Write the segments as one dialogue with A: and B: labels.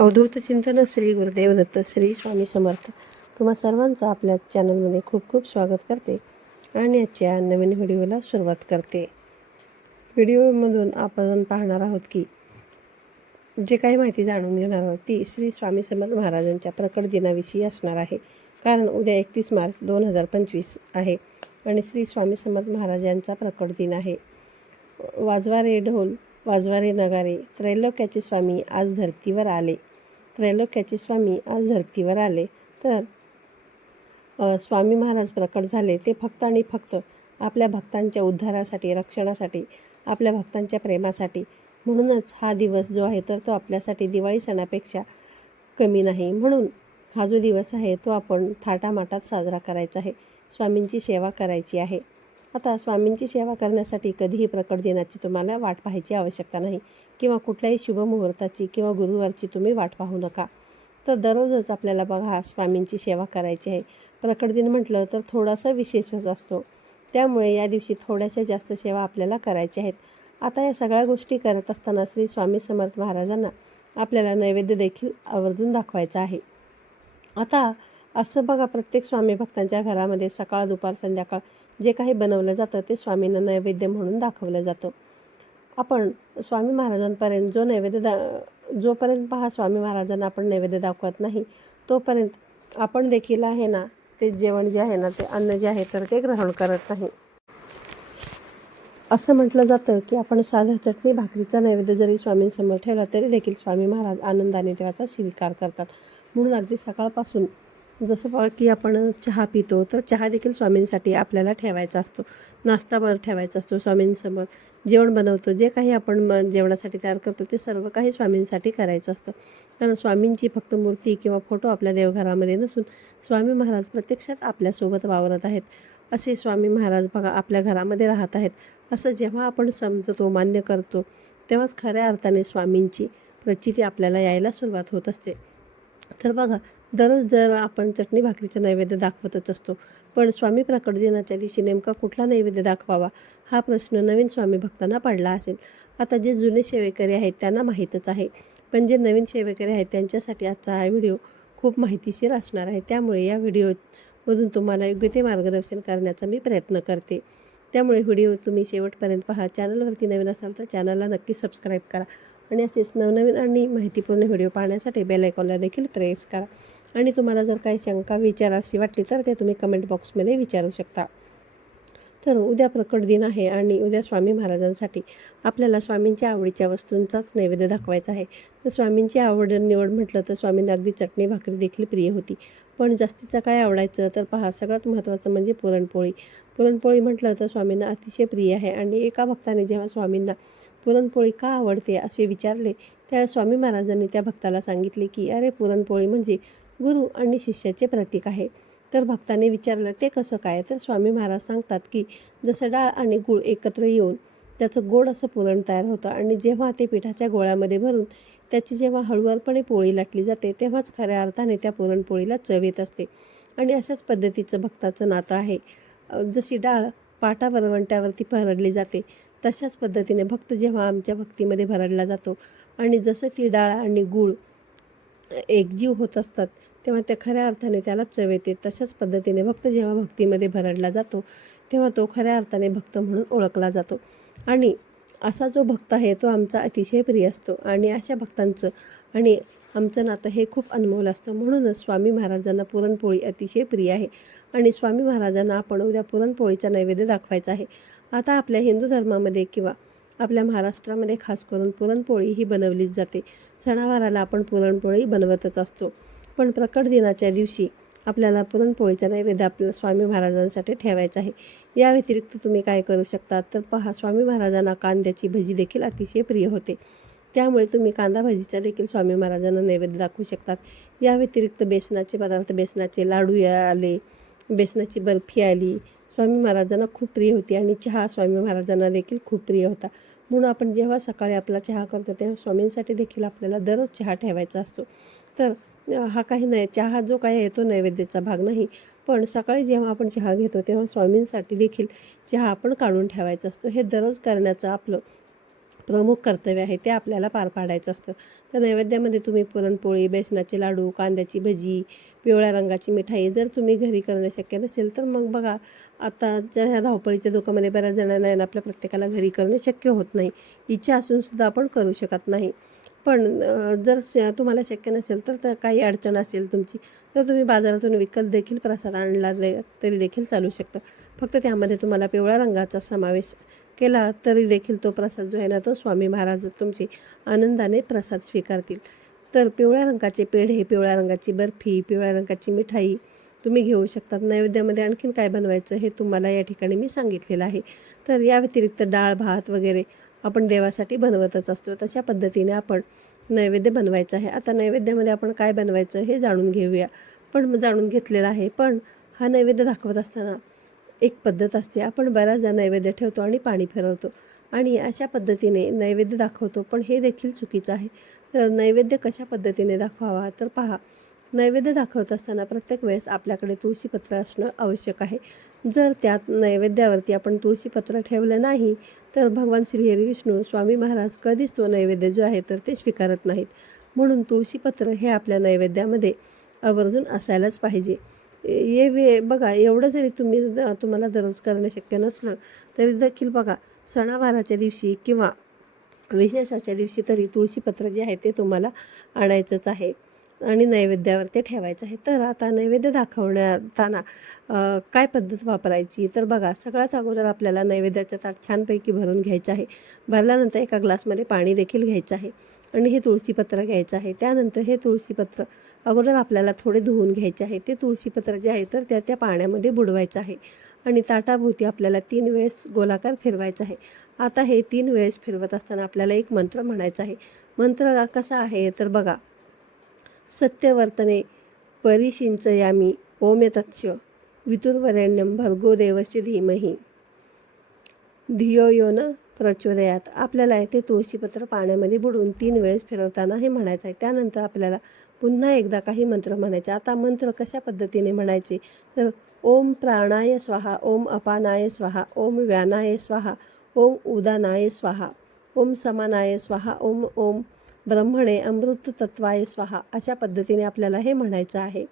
A: अवधूत चिंतन श्री गुरुदेव दत्त श्री स्वामी समर्थ. तुम्हा सर्वांचं आपल्या चॅनलमध्ये खूप खूप स्वागत करते आणि आजच्या नवीन व्हिडिओला सुरुवात करते. व्हिडिओमधून आपण पाहणार आहोत की जे काही माहिती जाणून घेणार आहोत ती श्री स्वामी समर्थ महाराजांच्या प्रकट दिनाविषयी असणार आहे. कारण उद्या एकतीस मार्च दोन हजार पंचवीस आहे आणि श्री स्वामी समर्थ महाराजांचा प्रकट दिन आहे. वाजवारे ढोल वाजवारे नगारे त्रैलोक्याचे स्वामी आज धरतीवर आले. त्रैलोक्याचे स्वामी आज धरतीवर आले. तर स्वामी महाराज प्रकट झाले. ते फक्त आणि फक्त आपल्या भक्तांच्या उद्धारासाठी रक्षणासाठी आपल्या भक्तांच्या प्रेमासाठी. म्हणूनच हा दिवस जो आहे तर तो आपल्यासाठी दिवाळी सणापेक्षा कमी नाही. म्हणून हा जो दिवस आहे तो आपण थाटामाटात साजरा करायचा आहे. स्वामींची सेवा करायची आहे. आता स्वामींची सेवा करण्यासाठी कधीही प्रकट दिनाची तुम्हाला वाट पाहायची आवश्यकता नाही. किंवा कुठल्याही शुभमुहूर्ताची किंवा गुरुवारची तुम्ही वाट पाहू नका. तर दररोजच आपल्याला बघा स्वामींची सेवा करायची आहे. प्रकट दिन म्हटलं तर थोडासा विशेषच असतो. त्यामुळे या दिवशी थोड्याशा जास्त सेवा आपल्याला करायच्या आहेत. आता या सगळ्या गोष्टी करत असताना श्री स्वामी समर्थ महाराजांना आपल्याला नैवेद्य देखील आवर्जून दाखवायचा आहे. आता असं बघा प्रत्येक स्वामी भक्तांच्या घरामध्ये सकाळ दुपार संध्याकाळ जे काही बनवलं जातं ते स्वामींना नैवेद्य म्हणून दाखवलं जातं. आपण स्वामी महाराजांपर्यंत जो नैवेद्य दा जोपर्यंत पहा स्वामी महाराजांना आपण नैवेद्य दाखवत नाही तोपर्यंत आपण देखील आहे ना ते जेवण जे आहे ना ते अन्न जे आहे तर ते ग्रहण करत नाही. असं म्हटलं जातं की आपण साध्या चटणी भाकरीचा नैवेद्य जरी स्वामींसमोर ठेवला तरी देखील स्वामी महाराज आनंदाने देवाचा स्वीकार करतात. म्हणून अगदी सकाळपासून जसं की आपण चहा पितो तर चहा देखील स्वामींसाठी आपल्याला ठेवायचा असतो. नाश्ता बर ठेवायचा असतो स्वामींसमोर. जेवण बनवतो जे काही आपण जेवणासाठी तयार करतो ते सर्व काही स्वामींसाठी करायचं असतं. कारण स्वामींची फक्त मूर्ती किंवा फोटो आपल्या देवघरामध्ये नसून स्वामी महाराज प्रत्यक्षात आपल्यासोबत वावरत आहेत. असे स्वामी महाराज बघा आपल्या घरामध्ये राहत आहेत. असं जेव्हा आपण समजतो मान्य करतो तेव्हाच खऱ्या अर्थाने स्वामींची प्रचिती आपल्याला यायला सुरुवात होत असते. तर बघा दररोज जर आपण चटणी भाकरीचं नैवेद्य दाखवतच असतो पण स्वामी प्रकट दिनाच्या दिवशी नेमका कुठला नैवेद्य दाखवावा हा प्रश्न नवीन स्वामी भक्तांना पडला असेल. आता जे जुने सेवेकरी आहेत त्यांना माहीतच आहे. पण जे नवीन सेवेकरी आहेत त्यांच्यासाठी आजचा हा व्हिडिओ खूप माहितीशीर असणार आहे. त्यामुळे या व्हिडिओमधून तुम्हाला योग्य ते मार्गदर्शन करण्याचा मी प्रयत्न करते. त्यामुळे व्हिडिओ तुम्ही शेवटपर्यंत पहा. चॅनलवरती नवीन असाल तर चॅनलला नक्की सबस्क्राईब करा. आणि असेच नवनवीन आणि माहितीपूर्ण व्हिडिओ पाहण्यासाठी बेल आयकॉनला देखील प्रेस करा. आणि तुम्हाला जर काही शंका विचाराशी वाटली तर ते तुम्ही कमेंट बॉक्समध्ये विचारू शकता. तर उद्या प्रकट दिन आहे आणि उद्या स्वामी महाराजांसाठी आपल्याला स्वामींच्या आवडीच्या वस्तूंचाच नैवेद्य दाखवायचा आहे. तर स्वामींची आवड निवड म्हटलं तर स्वामींना अगदी चटणी भाकरी देखील प्रिय होती. पण जास्तीचं काय आवडायचं तर पहा सगळ्यात महत्त्वाचं म्हणजे पुरणपोळी. पुरणपोळी म्हटलं तर स्वामींना अतिशय प्रिय आहे आणि एका भक्ताने जेव्हा स्वामींना पुरणपोळी का आवडते असे विचारले त्यावेळेस स्वामी महाराजांनी त्या भक्ताला सांगितले की अरे पुरणपोळी म्हणजे गुरु आणि शिष्याचे प्रतीक आहे. तर भक्ताने विचारलं ते कसं काय? तर स्वामी महाराज सांगतात की जसं डाळ आणि गूळ एकत्र येऊन त्याचं गोड असं पुरण तयार होतं आणि जेव्हा ते पिठाच्या गोळ्यामध्ये भरून त्याची जेव्हा हळूवारपणे पोळी लाटली जाते तेव्हाच खऱ्या अर्थाने त्या पुरणपोळीला चव येत असते. आणि अशाच पद्धतीचं भक्ताचं नातं आहे. जशी डाळ पाटा वरवंट्यावरती पहरडली जाते तशाच पद्धतीने भक्त जेव्हा आमच्या भक्तीमध्ये भरडला जातो आणि जसं ती डाळ आणि गूळ एकजीव होत असतात तेव्हा त्या खऱ्या अर्थाने त्याला चव येते. तशाच पद्धतीने भक्त जेव्हा भक्तीमध्ये भरडला जातो तेव्हा तो खऱ्या अर्थाने भक्त म्हणून ओळखला जातो. आणि असा जो भक्त आहे तो आमचा अतिशय प्रिय असतो. आणि अशा भक्तांचं आणि आमचं नातं हे खूप अनमोल असतं. म्हणूनच स्वामी महाराजांना पुरणपोळी अतिशय प्रिय आहे. आणि स्वामी महाराजांना आपण उद्या पुरणपोळीचा नैवेद्य दाखवायचा आहे. आता आपल्या हिंदू धर्मामध्ये किंवा आपल्या महाराष्ट्रामध्ये खास करून पुरणपोळी ही बनवलीच जाते. सणावाराला आपण पुरणपोळी बनवतच असतो. पण प्रकट दिनाच्या दिवशी आपल्याला पुरणपोळीचा नैवेद्य आपल्या स्वामी महाराजांसाठी ठेवायचा आहे. या व्यतिरिक्त तुम्ही काय करू शकता? तर पहा स्वामी महाराजांना कांद्याची भजी देखील अतिशय प्रिय होते. त्यामुळे तुम्ही कांदा भजीचा देखील स्वामी महाराजांना नैवेद्य दाखवू शकतात. या व्यतिरिक्त बेसनाचे पदार्थ बेसनाचे लाडू आले बेसनाची बर्फी आली स्वामी महाराजांना खूप प्रिय होती आणि चहा स्वामी महाराजांना देखील खूप प्रिय होता. म्हणून आपण जेव्हा सकाळी आपला चहा करतो तेव्हा स्वामींसाठी देखील आपल्याला दररोज चहा ठेवायचा असतो. तर हा काही नाही चहा जो काही आहे तो नैवेद्याचा भाग नाही. पण सकाळी जेव्हा आपण चहा घेतो तेव्हा स्वामींसाठी देखील चहा आपण काढून ठेवायचा असतो. हे दररोज करण्याचं आपलं प्रमुख कर्तव्य आहे ते आपल्याला पार पाडायचं असतं. तर नैवेद्यामध्ये तुम्ही पुरणपोळी बेसनाचे लाडू कांद्याची भजी पिवळ्या रंगाची मिठाई जर तुम्ही घरी करणं शक्य नसेल तर मग बघा आताच्या ह्या धावपळीच्या दुकामध्ये बऱ्याच जणांना आहे ना आपल्या प्रत्येकाला घरी करणं शक्य होत नाही. इच्छा असूनसुद्धा आपण करू शकत नाही. पण जर श तुम्हाला शक्य नसेल तर तर काही अडचण असेल तुमची तर तुम्ही बाजारातून विकत देखील प्रसाद आणला तरी देखील चालू शकतं. फक्त त्यामध्ये तुम्हाला पिवळ्या रंगाचा समावेश केला तरी देखील तो प्रसाद जो आहे ना तो स्वामी महाराज तुमचे आनंदाने प्रसाद स्वीकारतील. तर पिवळ्या रंगाचे पेढे पिवळ्या रंगाची बर्फी पिवळ्या रंगाची मिठाई तुम्ही घेऊ शकतात. नैवेद्यामध्ये आणखीन काय बनवायचं हे तुम्हाला या ठिकाणी मी सांगितलेलं आहे. तर या व्यतिरिक्त डाळ भात वगैरे आपण देवासाठी बनवतच असतो. तशा पद्धतीने आपण नैवेद्य बनवायचं आहे. आता नैवेद्यामध्ये आपण काय बनवायचं हे जाणून घेऊया. पण जाणून घेतलेलं आहे. पण हा नैवेद्य दाखवत असताना एक पद्धत असते. आपण बऱ्याचदा नैवेद्य ठेवतो आणि पाणी फिरवतो. आणि अशा पद्धतीने नैवेद्य दाखवतो. पण हे देखील चुकीचं आहे. नैवेद्य कशा पद्धतीने दाखवावा तर पहा नैवेद्य दाखवत असताना प्रत्येक वेळेस आपल्याकडे तुळशीपत्र असणं आवश्यक आहे. जर त्यात नैवेद्यावरती आपण तुळशीपत्र ठेवलं नाही तर भगवान श्रीहरी विष्णू स्वामी महाराज कधीच तो नैवेद्य जो आहे तर ते स्वीकारत नाहीत. म्हणून तुळशीपत्र हे आपल्या नैवेद्यामध्ये आवर्जून असायलाच पाहिजे. ये वे बघा एवढं जरी तुम्ही तुम्हाला दररोज करणं शक्य नसलं तरी देखील बघा सणावाराच्या दिवशी किंवा विशेषाच्या दिवशी तरी तुळशीपत्र जे आहे ते तुम्हाला आणायचंच आहे. आणि नैवेद्यावर ते ठेवायचं आहे. तर आता नैवेद्य दाखवण्याताना काय पद्धत वापरायची? तर बघा सगळ्यात अगोदर आपल्याला नैवेद्याचं ताट छानपैकी भरून घ्यायचं आहे. भरल्यानंतर एका ग्लासमध्ये पाणी देखील घ्यायचं आहे. आणि हे तुळशीपत्र घ्यायचं आहे. त्यानंतर हे तुळशीपत्र अगोदर आपल्याला थोडे धुवून घ्यायचे आहे. ते तुळशीपत्र जे आहे तर त्या त्या पाण्यामध्ये बुडवायचं आहे. आणि ताटाभोवती आपल्याला तीन वेळेस गोलाकार फिरवायचा आहे. आता हे तीन वेळेस फिरवत असताना आपल्याला एक मंत्र म्हणायचा आहे. मंत्र कसा आहे? तर बघा. सत्यवर्तने परिशिंचयामी ओमेतत्स्य वितुर्वरेण्यम भर्गो देवस्य धीमही. धियो यो न प्रचोदयात. आपल्याला ते तुळशीपत्र पाण्यामध्ये बुडून तीन वेळेस फिरवताना हे म्हणायचं आहे. त्यानंतर आपल्याला पुन्हा एकदा काही मंत्र म्हणायचे. आता मंत्र कशा पद्धतीने म्हणायचे? तर ओम प्राणाय स्वाहा ओम अपानाय स्वाहा ओम व्यानाय स्वाहा ओम उदानाय स्वाहा ओम समानाय स्वाहा ओम ओम ब्रह्मणे अमृत तत्वाय स्वाहा अशा पद्धतीने आपल्याला हे म्हणायचं आहे.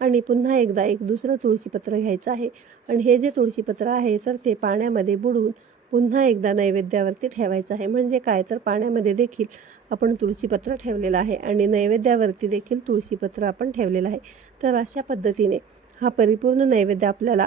A: आणि पुन्हा एकदा एक दुसरं तुळशीपत्र घ्यायचं आहे. आणि हे जे तुळशीपत्र आहे तर ते पाण्यामध्ये बुडवून पुन्हा एकदा नैवेद्यावरती ठेवायचं आहे. म्हणजे काय? तर पाण्यामध्ये देखील आपण तुळशीपत्र ठेवलेलं आहे. आणि नैवेद्यावरती देखील तुळशीपत्र आपण ठेवलेलं आहे. तर अशा पद्धतीने हा परिपूर्ण नैवेद्य आपल्याला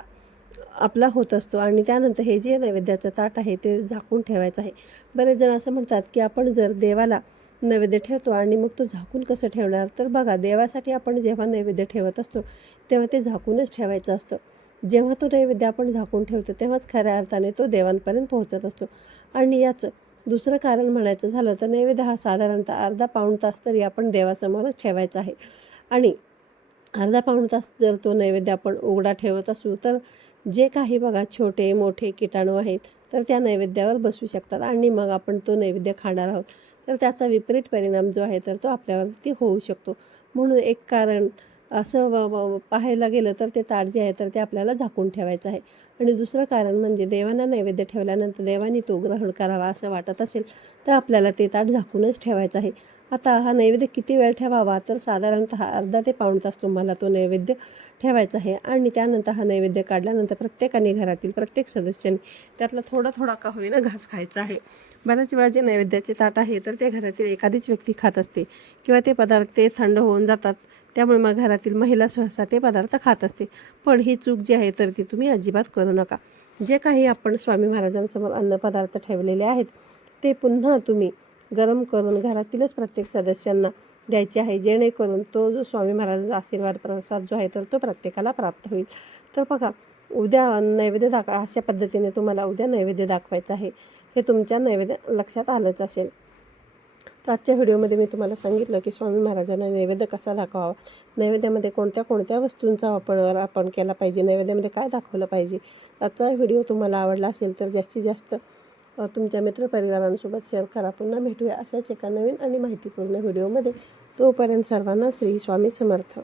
A: आपला होत असतो. आणि त्यानंतर हे जे नैवेद्याचं ताट आहे ते झाकून ठेवायचं आहे. बरेच जण असं म्हणतात की आपण जर देवाला नैवेद्य ठेवतो आणि मग तो झाकून कसं ठेवणार? तर बघा देवासाठी आपण जेव्हा नैवेद्य ठेवत असतो तेव्हा ते झाकूनच ठेवायचं असतं. जेव्हा तो नैवेद्य आपण झाकून ठेवतो तेव्हाच खऱ्या अर्थाने तो देवांपर्यंत पोहोचत असतो. आणि याचं दुसरं कारण म्हणायचं झालं तर नैवेद्य हा साधारणतः अर्धा पाऊण तास तरी आपण देवासमोरच ठेवायचा आहे. आणि अर्धा पाऊण तास जर तो नैवेद्य आपण उघडा ठेवत असू तर जे काही बघा छोटे मोठे किटाणू आहेत तर त्या नैवेद्यावर बसू शकतात. आणि मग आपण तो नैवेद्य खाणार आहोत तर त्याचा विपरीत परिणाम जो आहे तर तो आपल्यावरती होऊ शकतो. म्हणून एक कारण असं व- पाहायला गेलं तर ते ताट जे आहे तर ते आपल्याला झाकून ठेवायचं आहे. आणि दुसरं कारण म्हणजे देवांना नैवेद्य ठेवल्यानंतर देवानी तो ग्रहण करावा असं वाटत असेल तर आपल्याला ते ताट झाकूनच ठेवायचं आहे. आता हा नैवेद्य किती वेळ ठेवावा? तर साधारणतः अर्धा ते पाऊण तास तुम्हाला तो नैवेद्य ठेवायचा आहे. आणि त्यानंतर हा नैवेद्य काढल्यानंतर प्रत्येकाने घरातील प्रत्येक सदस्याने त्यातला थोडा थोडा का होईना घास खायचा आहे. बऱ्याच वेळा जे नैवेद्याचे ताट आहे तर ते घरातील एखादीच व्यक्ती खात असते किंवा ते पदार्थ ते थंड होऊन जातात. त्यामुळे मग घरातील महिला सहसा ते पदार्थ खात असते. पण ही चूक जी आहे तर ती तुम्ही अजिबात करू नका. जे काही आपण स्वामी महाराजांसमोर अन्नपदार्थ ठेवलेले आहेत ते पुन्हा तुम्ही गरम करून घरातीलच प्रत्येक सदस्यांना द्यायची आहे. जेणेकरून तो जो स्वामी महाराजांचा आशीर्वाद प्रसाद जो आहे तर तो प्रत्येकाला प्राप्त होईल. तर बघा उद्या नैवेद्य दाखवा अशा पद्धतीने तुम्हाला उद्या नैवेद्य दाखवायचं आहे. हे तुमच्या नैवेद्य लक्षात आलंच असेल. तर आजच्या व्हिडिओमध्ये मी तुम्हाला सांगितलं की स्वामी महाराजांना नैवेद्य कसा दाखवावा? नैवेद्यामध्ये कोणत्या कोणत्या वस्तूंचा वापर आपण केला पाहिजे? नैवेद्यामध्ये काय दाखवलं पाहिजे? आजचा व्हिडिओ तुम्हाला आवडला असेल तर जास्तीत जास्त तुमच्या मित्रपरिवारांसोबत शेअर करा. पुन्हा भेटूया अशाच एका नवीन आणि माहितीपूर्ण व्हिडिओमध्ये. तोपर्यंत सर्वांना श्री स्वामी समर्थ.